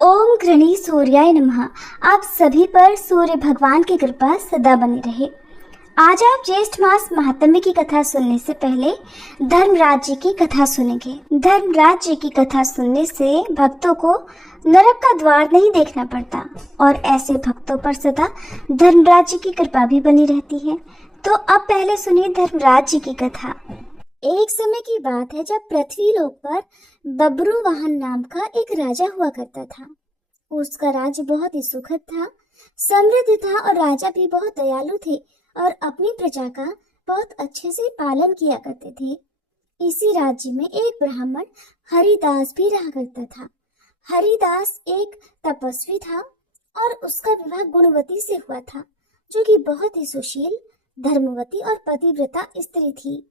ओम गृणी सूर्याय नमः। आप सभी पर सूर्य भगवान की कृपा सदा बनी रहे। आज आप ज्येष्ठ मास महात्म्य की कथा सुनने से पहले धर्मराज जी की कथा सुनेंगे। धर्मराज जी की कथा सुनने से भक्तों को नरक का द्वार नहीं देखना पड़ता और ऐसे भक्तों पर सदा धर्मराज जी की कृपा भी बनी रहती है। तो अब पहले सुनिए धर्मराज जी की कथा। एक समय की बात है जब पृथ्वी लोक पर बब्रुवाहन नाम का एक राजा हुआ करता था। उसका राज्य बहुत ही सुखद था, समृद्ध था और राजा भी बहुत दयालु थे और अपनी प्रजा का बहुत अच्छे से पालन किया करते थे। इसी राज्य में एक ब्राह्मण हरिदास भी रहा करता था। हरिदास एक तपस्वी था और उसका विवाह गुणवती से हुआ था, जो कि बहुत ही सुशील, धर्मवती और पतिव्रता स्त्री थी।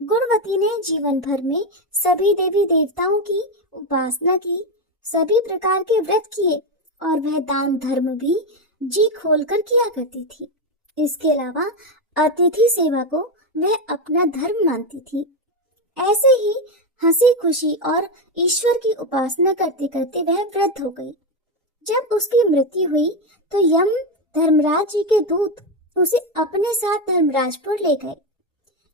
गुणवती ने जीवन भर में सभी देवी देवताओं की उपासना की, सभी प्रकार के व्रत किए और वह दान धर्म भी जी खोलकर किया करती थी। इसके अलावा अतिथि सेवा को वह अपना धर्म मानती थी। ऐसे ही हंसी खुशी और ईश्वर की उपासना करते करते वह वृद्ध हो गई। जब उसकी मृत्यु हुई तो यम धर्मराज जी के दूत उसे अपने साथ धर्मराजपुर ले गए।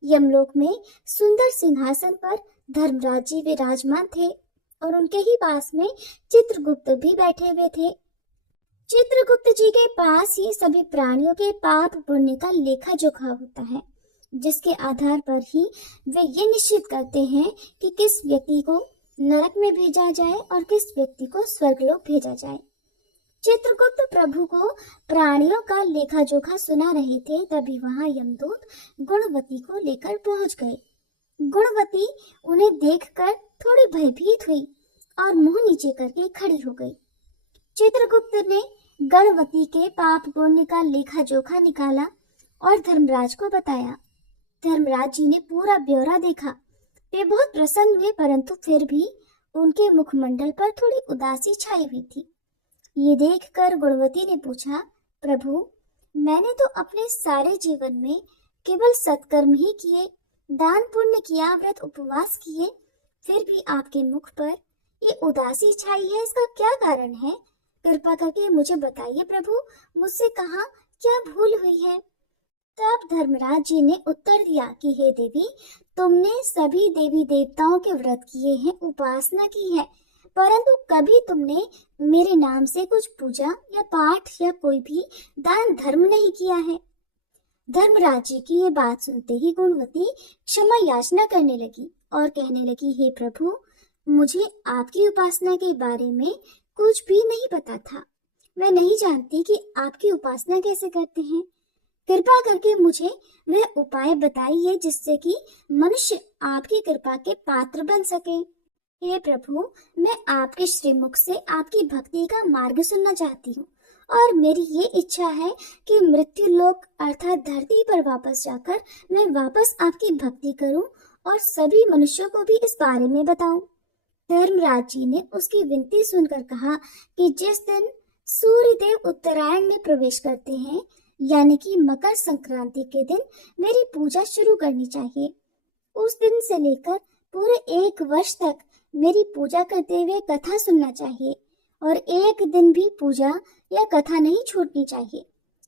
यमलोक में सुंदर सिंहासन पर धर्मराज जी विराजमान थे और उनके ही पास में चित्रगुप्त भी बैठे हुए थे। चित्रगुप्त जी के पास ही सभी प्राणियों के पाप पुण्य का लेखा जोखा होता है, जिसके आधार पर ही वे ये निश्चित करते हैं कि किस व्यक्ति को नरक में भेजा जाए और किस व्यक्ति को स्वर्गलोक भेजा जाए। चित्रगुप्त प्रभु को प्राणियों का लेखा जोखा सुना रहे थे, तभी वहां यमदूत गुणवती को लेकर पहुंच गए। गुणवती उन्हें देखकर थोड़ी भयभीत हुई और मुंह नीचे करके खड़ी हो गई। चित्रगुप्त ने गणवती के पाप पुण्य का लेखा जोखा निकाला और धर्मराज को बताया। धर्मराज जी ने पूरा ब्यौरा देखा। वे बहुत प्रसन्न हुए, परंतु फिर भी उनके मुखमंडल पर थोड़ी उदासी छाई हुई थी। ये देखकर गुणवती ने पूछा, प्रभु, मैंने तो अपने सारे जीवन में केवल सत्कर्म ही किए, दान पुण्य किया, व्रत उपवास किए, फिर भी आपके मुख पर ये उदासी छाई है, इसका क्या कारण है? कृपा करके मुझे बताइए प्रभु, मुझसे कहाँ क्या भूल हुई है? तब धर्मराज जी ने उत्तर दिया कि हे देवी, तुमने सभी देवी देवताओं के व्रत किए हैं, उपासना की है, परंतु कभी तुमने मेरे नाम से कुछ पूजा या पाठ या कोई भी दान धर्म नहीं किया है। धर्मराज जी की ये बात सुनते ही गुणवती क्षमा याचना करने लगी और कहने लगी, हे प्रभु, मुझे आपकी उपासना के बारे में कुछ भी नहीं पता था। मैं नहीं जानती कि आपकी उपासना कैसे करते हैं। कृपा करके मुझे वह उपाय बताइए जिससे कि मनुष्य आपकी कृपा के पात्र बन सके। हे प्रभु, मैं आपके श्रीमुख से आपकी भक्ति का मार्ग सुनना चाहती हूँ और मेरी ये इच्छा है कि मृत्यु लोक अर्थात धरती पर वापस जाकर मैं वापस आपकी भक्ति करूं और सभी मनुष्यों को भी इस बारे में बताऊं। धर्मराज जी ने उसकी विनती सुनकर कहा कि जिस दिन सूर्य देव उत्तरायण में प्रवेश करते हैं, यानी कि मकर संक्रांति के दिन मेरी पूजा शुरू करनी चाहिए। उस दिन से लेकर पूरे 1 वर्ष तक मेरी पूजा करते हुए कथा सुनना चाहिए और एक दिन भी पूजा या कथा नहीं छूटनी चाहिए।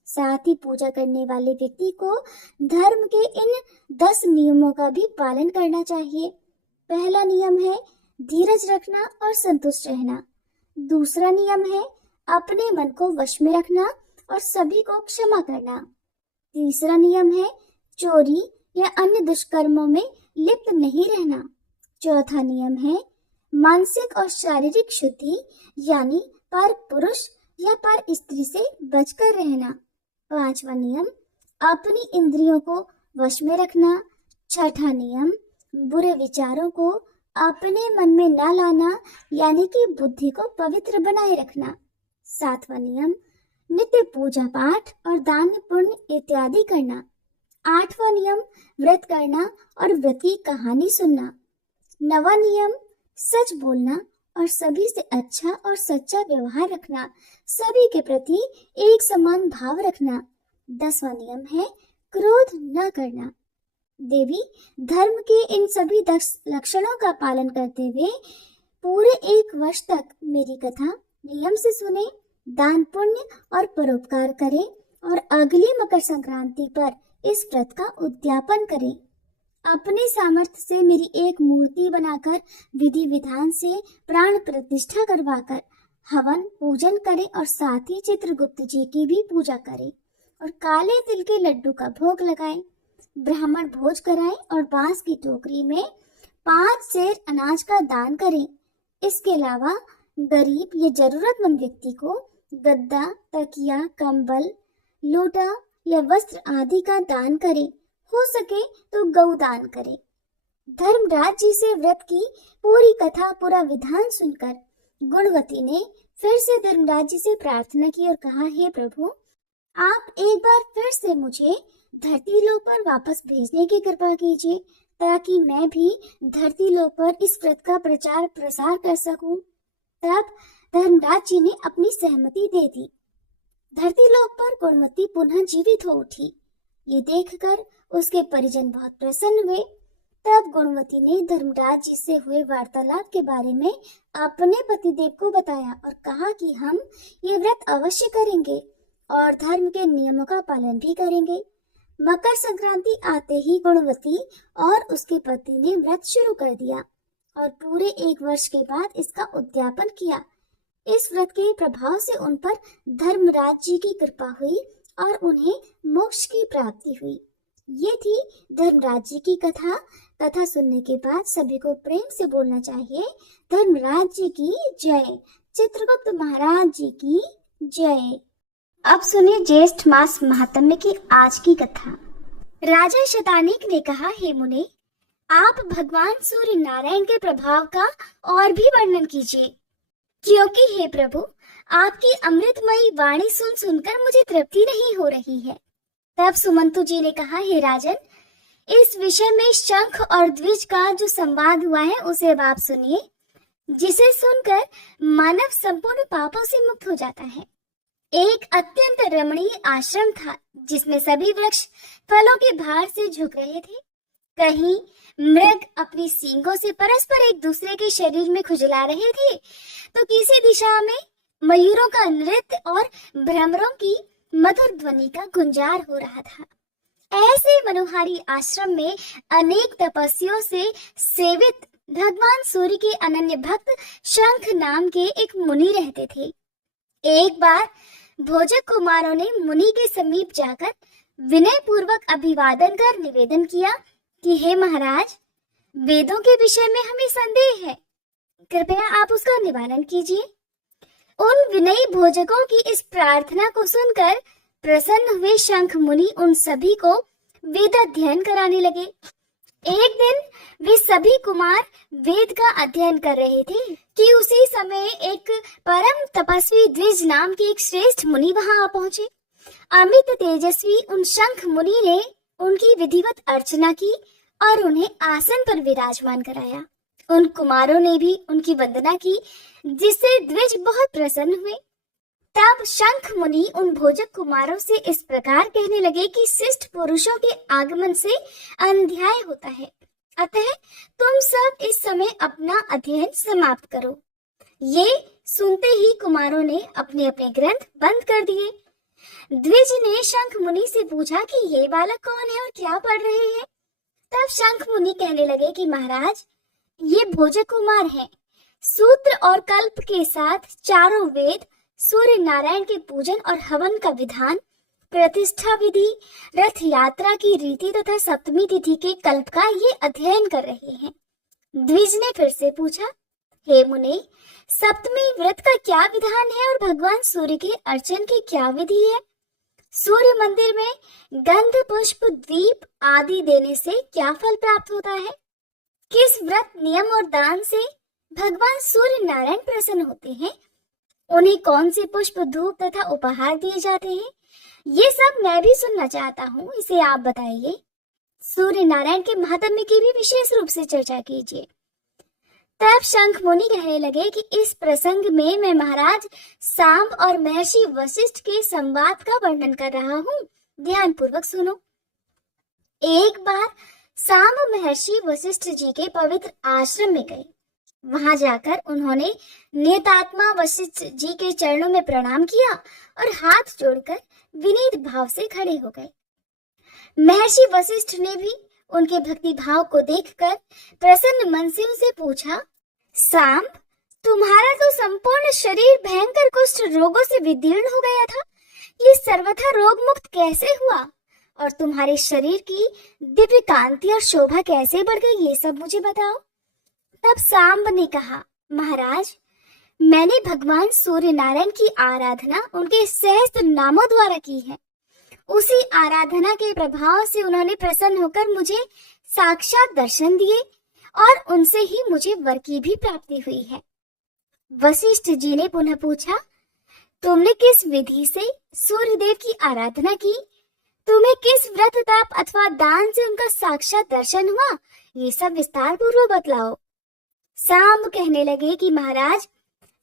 साथ ही पूजा करने वाले व्यक्ति को धर्म के इन 10 नियमों का भी पालन करना चाहिए। पहला नियम है धीरज रखना और संतुष्ट रहना। दूसरा नियम है अपने मन को वश में रखना और सभी को क्षमा करना। तीसरा नियम है चोरी या अन्य दुष्कर्मों में लिप्त नहीं रहना। चौथा नियम है मानसिक और शारीरिक शुद्धि, यानी पर पुरुष या पर स्त्री से बचकर रहना। पांचवा नियम अपनी इंद्रियों को वश में रखना। छठा नियम बुरे विचारों को अपने मन में न लाना, यानी कि बुद्धि को पवित्र बनाए रखना। सातवां नियम नित्य पूजा पाठ और दान पुण्य इत्यादि करना। आठवां नियम व्रत करना और व्रत की कहानी सुनना। नवा नियम सच बोलना और सभी से अच्छा और सच्चा व्यवहार रखना, सभी के प्रति एक समान भाव रखना। 10वां नियम है क्रोध न करना। देवी, धर्म के इन सभी 10 लक्षणों का पालन करते हुए पूरे 1 वर्ष तक मेरी कथा नियम से सुने, दान पुण्य और परोपकार करें और अगली मकर संक्रांति पर इस व्रत का उद्यापन करें। अपने सामर्थ्य से मेरी एक मूर्ति बनाकर विधि विधान से प्राण प्रतिष्ठा करवाकर हवन पूजन करें और साथ ही चित्रगुप्त जी की भी पूजा करें और काले तिल के लड्डू का भोग लगाएं, ब्राह्मण भोज कराएं और बांस की टोकरी में 5 सेर अनाज का दान करें। इसके अलावा गरीब या जरूरतमंद व्यक्ति को गद्दा, तकिया, कंबल, लोटा या वस्त्र आदि का दान करें। हो सके तो गौ दान करें। धर्मराज जी से व्रत की पूरी कथा, पूरा विधान सुनकर गुणवती ने फिर से धर्मराज जी से प्रार्थना की और कहा, हे प्रभु, आप एक बार फिर से मुझे धरती लोक पर वापस भेजने की कृपा कीजिए ताकि मैं भी धरती लोक पर इस व्रत का प्रचार प्रसार कर सकूं। तब धर्मराज जी ने अपनी सहमति दे दी। धरती लोक पर गुणवती पुनः जीवित हो उठी। ये देखकर उसके परिजन बहुत प्रसन्न हुए। तब गुणवती ने धर्मराज जी से हुए वार्तालाप के बारे में अपने पतिदेव को बताया और कहा कि हम ये व्रत अवश्य करेंगे और धर्म के नियमों का पालन भी करेंगे। मकर संक्रांति आते ही गुणवती और उसके पति ने व्रत शुरू कर दिया और पूरे 1 वर्ष के बाद इसका उद्यापन किया। इस व्रत के प्रभाव से उन पर धर्मराज जी की कृपा हुई और उन्हें मोक्ष की प्राप्ति हुई। ये थी धर्मराज जी की कथा। कथा सुनने के बाद सभी को प्रेम से बोलना चाहिए, धर्मराज जी की जय, चित्रगुप्त महाराज जी की जय। अब सुनिए ज्येष्ठ मास महात्म्य की आज की कथा। राजा शतानीक ने कहा, हे मुने, आप भगवान सूर्य नारायण के प्रभाव का और भी वर्णन कीजिए, क्योंकि हे प्रभु, आपकी अमृतमयी वाणी सुन सुनकर मुझे तृप्ति नहीं हो रही है। तब सुमंतु जी ने कहा, हे राजन, इस विषय में शंख और द्विज का जो संवाद हुआ है उसे अब आप सुनिए, जिसे सुनकर मानव संपूर्ण पापों से मुक्त हो जाता है। एक अत्यंत रमणीय आश्रम था जिसमें सभी वृक्ष फलों के भार से झुक रहे थे। कहीं मृग अपनी सींगों से परस्पर एक दूसरे के शरीर में खुजला रहे थे, तो किसी दिशा में मयूरों का नृत्य और भ्रमरों की मधुर ध्वनि का गुंजार हो रहा था। ऐसे मनोहारी आश्रम में अनेक तपस्वियों से सेवित भगवान सूर्य के अनन्य भक्त शंख नाम के एक मुनि रहते थे। एक बार भोजक कुमारों ने मुनि के समीप जाकर विनय पूर्वक अभिवादन कर निवेदन किया कि हे महाराज, वेदों के विषय में हमें संदेह है, कृपया आप उसका निवारण कीजिए। उन विनयी भोजकों की इस प्रार्थना को सुनकर प्रसन्न हुए शंख मुनि उन सभी को वेदाध्ययन कराने लगे। एक दिन वे सभी कुमार वेद का अध्ययन कर रहे थे कि उसी समय एक परम तपस्वी द्विज नाम के एक श्रेष्ठ मुनि वहां आ पहुंचे। अमित तेजस्वी उन शंख मुनि ने उनकी विधिवत अर्चना की और उन्हें आसन पर विराजमान कराया। उन कुमारों ने भी उनकी वंदना की, जिससे द्विज बहुत प्रसन्न हुए। तब शंख मुनि उन भोजक कुमारों से इस प्रकार कहने लगे कि शिष्ट पुरुषों के आगमन से अन्याय होता है, अतः तुम सब इस समय अपना अध्ययन समाप्त करो। ये सुनते ही कुमारों ने अपने अपने ग्रंथ बंद कर दिए। द्विज ने शंख मुनि से पूछा कि ये बालक कौन है और क्या पढ़ रहे हैं। तब शंख मुनि कहने लगे कि महाराज, ये भोजक कुमार हैं। सूत्र और कल्प के साथ चारों वेद, सूर्य नारायण के पूजन और हवन का विधान, प्रतिष्ठा विधि, रथ यात्रा की रीति तथा सप्तमी तिथि के कल्प का ये अध्ययन कर रहे हैं। द्विज ने फिर से पूछा, हे मुने, सप्तमी व्रत का क्या विधान है और भगवान सूर्य के अर्चन की क्या विधि है? सूर्य मंदिर में गंध पुष्प दीप आदि देने से क्या फल प्राप्त होता है? किस व्रत नियम और दान से भगवान सूर्य नारायण प्रसन्न होते हैं? उन्हें कौन से पुष्प धूप तथा उपहार दिए जाते हैं? ये सब मैं भी सुनना चाहता हूँ, इसे आप बताइए। सूर्य नारायण के महात्म्य की भी विशेष रूप से चर्चा कीजिए। तब शंख मुनि कहने लगे कि इस प्रसंग में मैं महाराज सांब और महर्षि वशिष्ठ के संवाद का वर्णन कर रहा हूँ, ध्यान पूर्वक सुनो। एक बार सांब महर्षि वशिष्ठ जी के पवित्र आश्रम में गए। वहां जाकर उन्होंने नियतात्मा वशिष्ठ जी के चरणों में प्रणाम किया और हाथ जोड़कर विनीत भाव से खड़े हो गए। महर्षि वशिष्ठ ने भी उनके भक्ति भाव को देखकर प्रसन्न मन से उनसे पूछा, सांब, तुम्हारा तो संपूर्ण शरीर भयंकर कुष्ठ रोगों से विदीर्ण हो गया था, ये सर्वथा रोग मुक्त कैसे हुआ? और तुम्हारे शरीर की दिव्य कांति और शोभा कैसे बढ़ गई, ये सब मुझे बताओ। तब सांब ने कहा, महाराज, मैंने भगवान सूर्य नारायण की आराधना उनके सहस्त्र नामों द्वारा की है। उसी आराधना के प्रभाव से उन्होंने प्रसन्न होकर मुझे साक्षात दर्शन दिए और उनसे ही मुझे वर की भी प्राप्ति हुई है। वशिष्ठ जी ने पुनः पूछा, तुमने किस विधि से सूर्य देव की आराधना की? तुम्हें किस व्रत तप अथवा दान से उनका साक्षात दर्शन हुआ? ये सब विस्तार पूर्वक बतलाओ। सांब कहने लगे कि महाराज,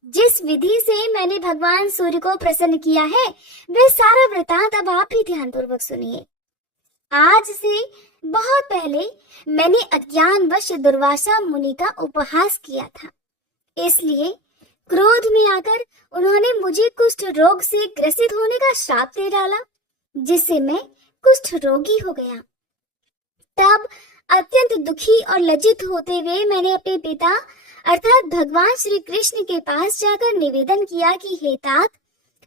जिस विधि से मैंने भगवान सूर्य को प्रसन्न किया है वह सारा वृतांत अब आप ही ध्यान पूर्वक सुनिए। आज से बहुत पहले मैंने अज्ञानवश दुर्वासा मुनि का उपहास किया था, इसलिए क्रोध में आकर उन्होंने मुझे कुष्ठ रोग से ग्रसित होने का श्राप दे डाला, जिससे मैं कुष्ठ रोगी हो गया। तब अत्यंत दुखी और लज्जित होते हुए मैंने अपने पिता अर्थात भगवान श्री कृष्ण के पास जाकर निवेदन किया कि हे तात,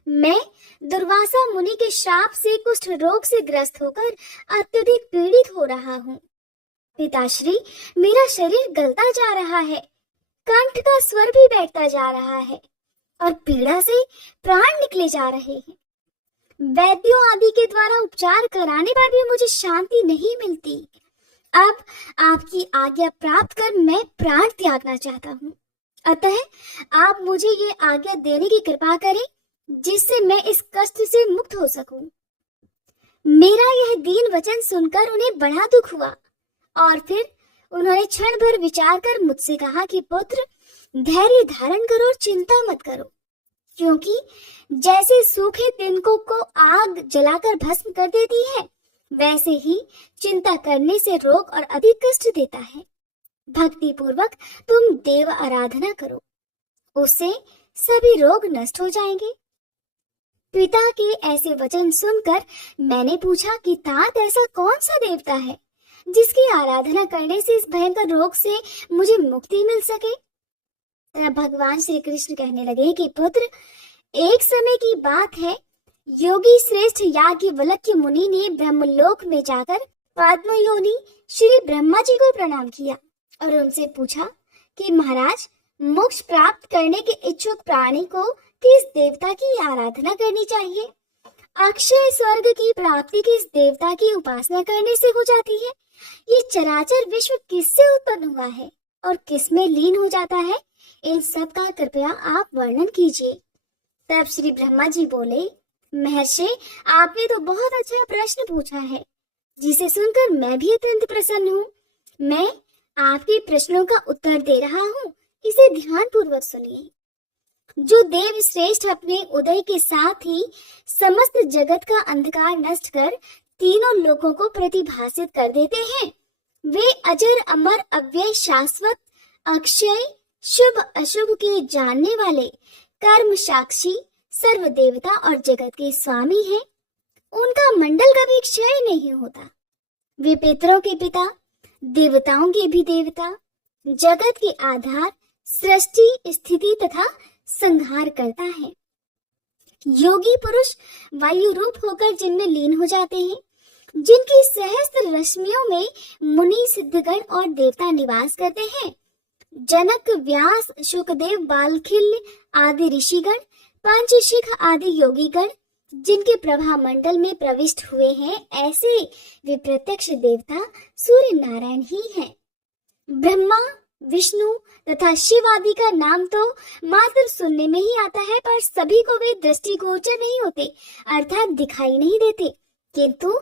मैं दुर्वासा मुनि के श्राप से कुष्ठ रोग से ग्रस्त होकर अत्यधिक पीड़ित हो रहा हूँ। पिताश्री, मेरा शरीर गलता जा रहा है, कंठ का स्वर भी बैठता जा रहा है और पीड़ा से प्राण निकले जा रहे हैं। वैद्यों आदि के द्वारा उपचार कराने पर भी मुझे शांति नहीं मिलती। अब आपकी आज्ञा प्राप्त कर मैं प्राण त्यागना चाहता हूँ, अतः आप मुझे ये आज्ञा देने की कृपा करें जिससे मैं इस कष्ट से मुक्त हो सकूं। मेरा यह दीन वचन सुनकर उन्हें बड़ा दुख हुआ और फिर उन्होंने क्षण भर विचार कर मुझसे कहा कि पुत्र, धैर्य धारण करो और चिंता मत करो, क्योंकि जैसे सूखे तिनकों को आग जलाकर भस्म कर देती है, वैसे ही चिंता करने से रोग और अधिक कष्ट देता है। भक्ति पूर्वक तुम देव आराधना करो, उससे सभी रोग नष्ट हो जाएंगे। पिता के ऐसे वचन सुनकर मैंने पूछा कि तात, ऐसा कौन सा देवता है जिसकी आराधना करने से इस भयंकर रोग से मुझे मुक्ति मिल सके? तब भगवान श्री कृष्ण कहने लगे कि पुत्र, एक समय की बात है, योगी श्रेष्ठ याज्ञवल्क्य मुनि ने ब्रह्मलोक में जाकर पद्मयोनि श्री ब्रह्मा जी को प्रणाम किया और उनसे पूछा कि महाराज, मोक्ष प्राप्त करने के इच्छुक प्राणी को किस देवता की आराधना करनी चाहिए? अक्षय स्वर्ग की प्राप्ति किस देवता की उपासना करने से हो जाती है? ये चराचर विश्व किससे उत्पन्न हुआ है और किसमें लीन हो जाता है? इन सब का कृपया आप वर्णन कीजिए। तब श्री ब्रह्मा जी बोले, महर्षि, आपने तो बहुत अच्छा प्रश्न पूछा है, जिसे सुनकर मैं भी अत्यंत प्रसन्न हूँ। मैं आपके प्रश्नों का उत्तर दे रहा हूँ, इसे ध्यान पूर्वक सुनिए। जो देव श्रेष्ठ अपने उदय के साथ ही समस्त जगत का अंधकार नष्ट कर तीनों लोकों को प्रतिभासित कर देते हैं, वे अजर अमर अव्यय शाश्वत अक्षय शुभ अशुभ के जानने वाले कर्म साक्षी सर्व देवता और जगत के स्वामी हैं। उनका मंडल कभी क्षय नहीं होता। वे पितरों के पिता, देवताओं के भी देवता, जगत के आधार, सृष्टि स्थिति तथा संहार करता है। योगी पुरुष वायु रूप होकर जिनमें लीन हो जाते हैं, जिनकी सहस्त्र रश्मियों में मुनि सिद्धगण और देवता निवास करते हैं। जनक, व्यास, शुकदेव, बालखिल्य आदि ऋषिगण, पंचशिख आदि योगीगण जिनके प्रभा मंडल में प्रविष्ट हुए हैं, ऐसे वे प्रत्यक्ष देवता सूर्य नारायण ही हैं। ब्रह्मा, विष्णु तथा शिव आदि का नाम तो मात्र सुनने में ही आता है, पर सभी को वे दृष्टिगोचर नहीं होते, अर्थात दिखाई नहीं देते, किंतु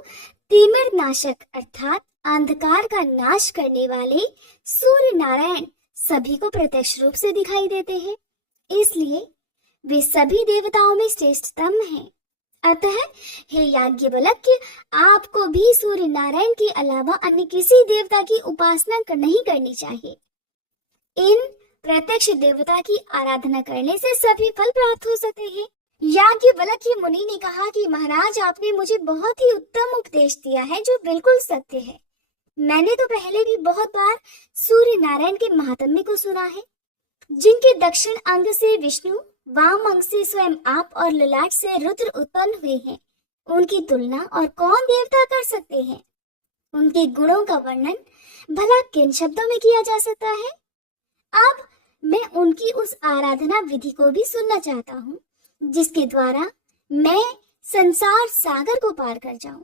तिमिर नाशक अर्थात अंधकार का नाश करने वाले सूर्य नारायण सभी को प्रत्यक्ष रूप से दिखाई देते हैं। इसलिए वे सभी देवताओं में श्रेष्ठतम हैं। अतः हे याज्ञवल्क्य, आपको भी सूर्य नारायण के अलावा अन्य किसी देवता की उपासना नहीं करनी चाहिए। इन प्रत्यक्ष देवता की आराधना करने से सभी फल प्राप्त हो सकते हैं। याज्ञवल्क्य मुनि ने कहा कि महाराज, आपने मुझे बहुत ही उत्तम उपदेश दिया है जो बिल्कुल सत्य है। मैंने तो पहले भी बहुत बार सूर्य नारायण के महात्म्य को सुना है, जिनके दक्षिण अंग से विष्णु, वाम अंग से स्वयं आप और ललाट से रुद्र उत्पन्न हुए हैं। उनकी तुलना और कौन देवता कर सकते हैं? उनके गुणों का वर्णन भला किन शब्दों में किया जा सकता है? अब मैं उनकी उस आराधना विधि को भी सुनना चाहता हूँ, जिसके द्वारा मैं संसार सागर को पार कर जाऊं।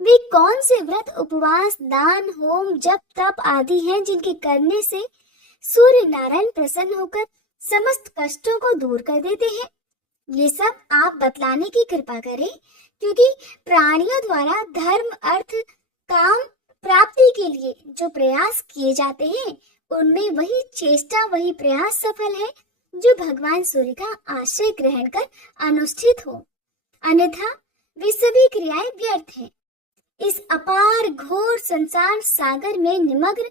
वे कौन से व्रत, उपवास, दान, होम, जप, तप आदि हैं जिनके करने से सूर्य नारायण प्रसन्न होकर समस्त कष्टों को दूर कर देते हैं? ये सब आप बतलाने की कृपा करें, क्योंकि प्राणियों द्वारा धर्म, अर्थ, काम प्राप्ति के लिए जो प्रयास किए जाते हैं, उनमें वही चेष्टा, वही प्रयास सफल है जो भगवान सूर्य का आश्रय ग्रहण कर अनुष्ठित हो। अन्यथा वे सभी क्रियाएं व्यर्थ हैं। इस अपार घोर संसार सागर में निमग्न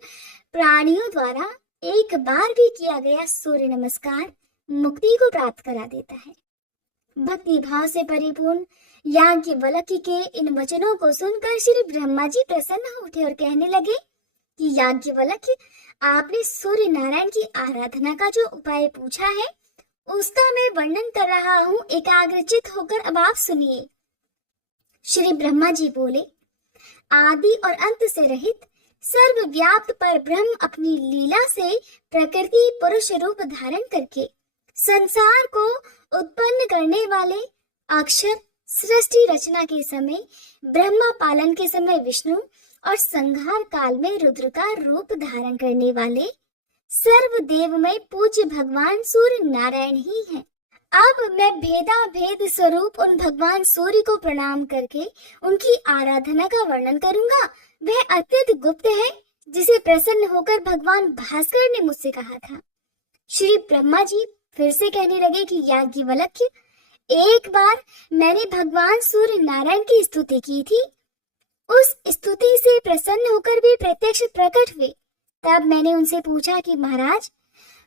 प्राणियों द्वारा एक बार भी किया गया सूर्य नमस्कार मुक्ति को प्राप्त करा देता है। भक्ति भाव से परिपूर्ण याज्ञवल्क्य के इन वचनों को सुनकर श्री ब्रह्मा जी प्रसन्न हो उठे और कहने लगे कि याज्ञवल्क्य, आपने सूर्य नारायण की आराधना का जो उपाय पूछा है, उसका मैं वर्णन कर रहा हूँ, एकाग्रचित होकर अब आप सुनिए। श्री ब्रह्मा जी बोले, आदि और अंत से रहित सर्वव्याप्त पर ब्रह्म अपनी लीला से प्रकृति पुरुष रूप धारण करके संसार को उत्पन्न करने वाले, अक्षर सृष्टि रचना के समय ब्रह्मा, पालन के समय विष्णु और संहार काल में रुद्र का रूप धारण करने वाले सर्वदेवमय पूज्य भगवान सूर्य नारायण ही हैं। अब मैं भेदा भेद स्वरूप उन भगवान सूर्य को प्रणाम करके उनकी आराधना का वर्णन करूंगा। वह अत्यंत गुप्त है, जिसे प्रसन्न होकर भगवान भास्कर ने मुझसे कहा था। श्री ब्रह्मा जी फिर से कहने लगे कि याज्ञवल्क्य, एक बार मैंने भगवान सूर्य नारायण की स्तुति की थी। उस स्तुति से प्रसन्न होकर वे प्रत्यक्ष प्रकट हुए। तब मैंने उनसे पूछा कि महाराज,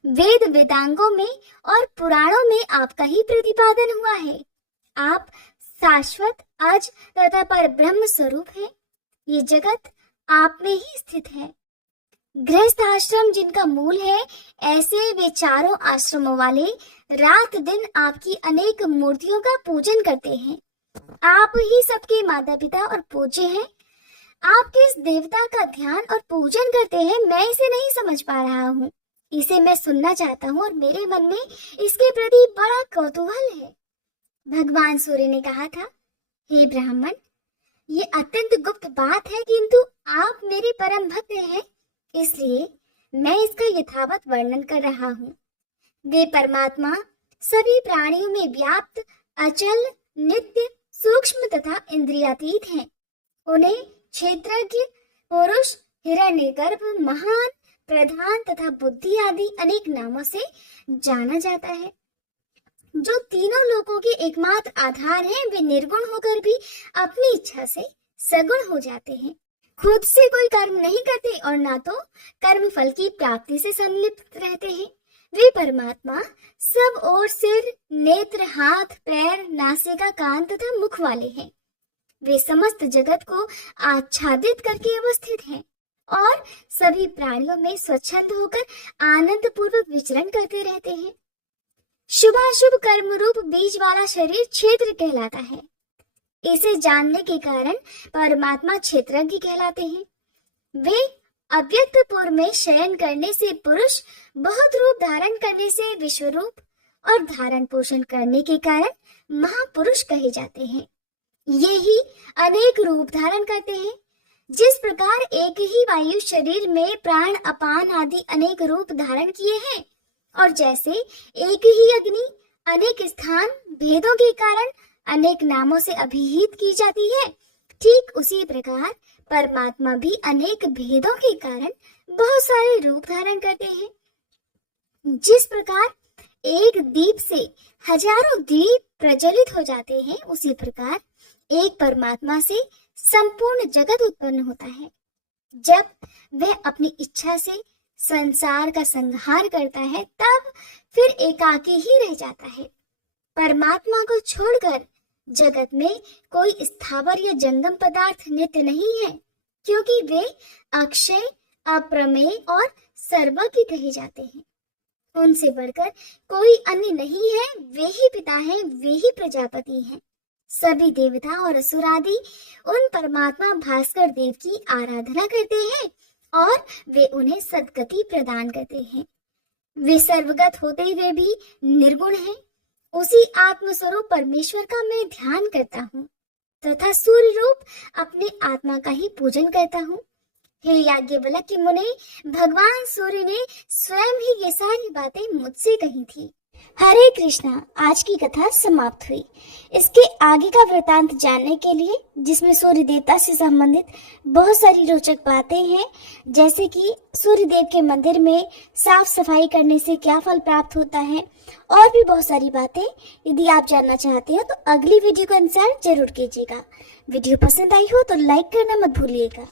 वेद वेदांगों में और पुराणों में आपका ही प्रतिपादन हुआ है। आप शाश्वत, अज तथा पर ब्रह्म स्वरूप है। ये जगत आप में ही स्थित है। गृहस्थ आश्रम जिनका मूल है, ऐसे वे चारों आश्रमों वाले रात दिन आपकी अनेक मूर्तियों का पूजन करते हैं। आप ही सबके माता पिता और पूज्य हैं। आप किस देवता का ध्यान और पूजन करते हैं, मैं इसे नहीं समझ पा रहा हूँ। इसे मैं सुनना चाहता हूँ और मेरे मन में इसके प्रति बड़ा कौतूहल है। भगवान सूर्य ने कहा था, हे ब्राह्मण, ये अत्यंत गुप्त बात है, किंतु आप मेरे परम भक्त हैं, इसलिए मैं इसका यथावत वर्णन कर रहा हूँ। वे परमात्मा सभी प्राणियों में व्याप्त, अचल, नित्य, सूक्ष्म तथा इंद्रियातीत हैं। उन्हें क्षेत्रज्ञ, पुरुष, हिरण्यगर्भ, महान, प्रधान तथा बुद्धि आदि अनेक नामों से जाना जाता है। जो तीनों लोकों के एकमात्र आधार हैं, वे निर्गुण होकर भी अपनी इच्छा से सगुण हो जाते हैं। खुद से कोई कर्म नहीं करते और ना तो कर्म फल की प्राप्ति से संलिप्त रहते हैं। वे परमात्मा सब ओर सिर, नेत्र, हाथ, पैर, नासिका, कान तथा मुख वाले हैं। वे समस्त जगत को आच्छादित करके अवस्थित हैं और सभी प्राणियों में स्वच्छंद होकर आनंद पूर्वक विचरण करते रहते हैं। शुभाशुभ कर्म रूप बीज वाला शरीर क्षेत्र कहलाता है। इसे जानने के कारण परमात्मा क्षेत्रज्ञ कहलाते हैं। वे अव्यक्त पुर में शयन करने से पुरुष, बहुत रूप धारण करने से विश्वरूप और धारण पोषण करने के कारण महापुरुष कहे जाते हैं। ये ही अनेक रूप धारण करते हैं। जिस प्रकार एक ही वायु शरीर में प्राण, अपान आदि अनेक रूप धारण किए हैं, और जैसे एक ही अग्नि अनेक स्थान भेदों के कारण अनेक नामों से अभिहित की जाती है, ठीक उसी प्रकार परमात्मा भी अनेक भेदों के कारण बहुत सारे रूप धारण करते हैं। जिस प्रकार एक दीप से हजारों दीप प्रज्वलित हो जाते हैं, उसी प्रकार एक परमात्मा से संपूर्ण जगत उत्पन्न होता है। जब वह अपनी इच्छा से संसार का संहार करता है तब फिर एकाकी ही रह जाता है। परमात्मा को छोड़कर जगत में कोई स्थावर या जंगम पदार्थ नित्य नहीं है, क्योंकि वे अक्षय, अप्रमेय और सर्वज्ञ कहे जाते हैं। उनसे बढ़कर कोई अन्य नहीं है, वे ही पिता हैं, वे ही प्रजापति हैं। सभी देवता और असुर आदि उन परमात्मा भास्कर देव की आराधना करते हैं और वे उन्हें सद्गति प्रदान करते हैं। वे सर्वगत होते हुए भी निर्गुण हैं। उसी आत्मस्वरूप परमेश्वर का मैं ध्यान करता हूँ तथा सूर्य रूप अपने आत्मा का ही पूजन करता हूँ। हे याज्ञवल्क्य मुने, भगवान सूर्य ने स्वयं ही ये सारी बातें मुझसे कही थी। हरे कृष्णा। आज की कथा समाप्त हुई। इसके आगे का वृतांत जानने के लिए, जिसमें सूर्य देवता से संबंधित बहुत सारी रोचक बातें हैं, जैसे कि सूर्य देव के मंदिर में साफ सफाई करने से क्या फल प्राप्त होता है, और भी बहुत सारी बातें, यदि आप जानना चाहते हो तो अगली वीडियो को अनुसार जरूर कीजिएगा। वीडियो पसंद आई हो तो लाइक करना मत भूलिएगा।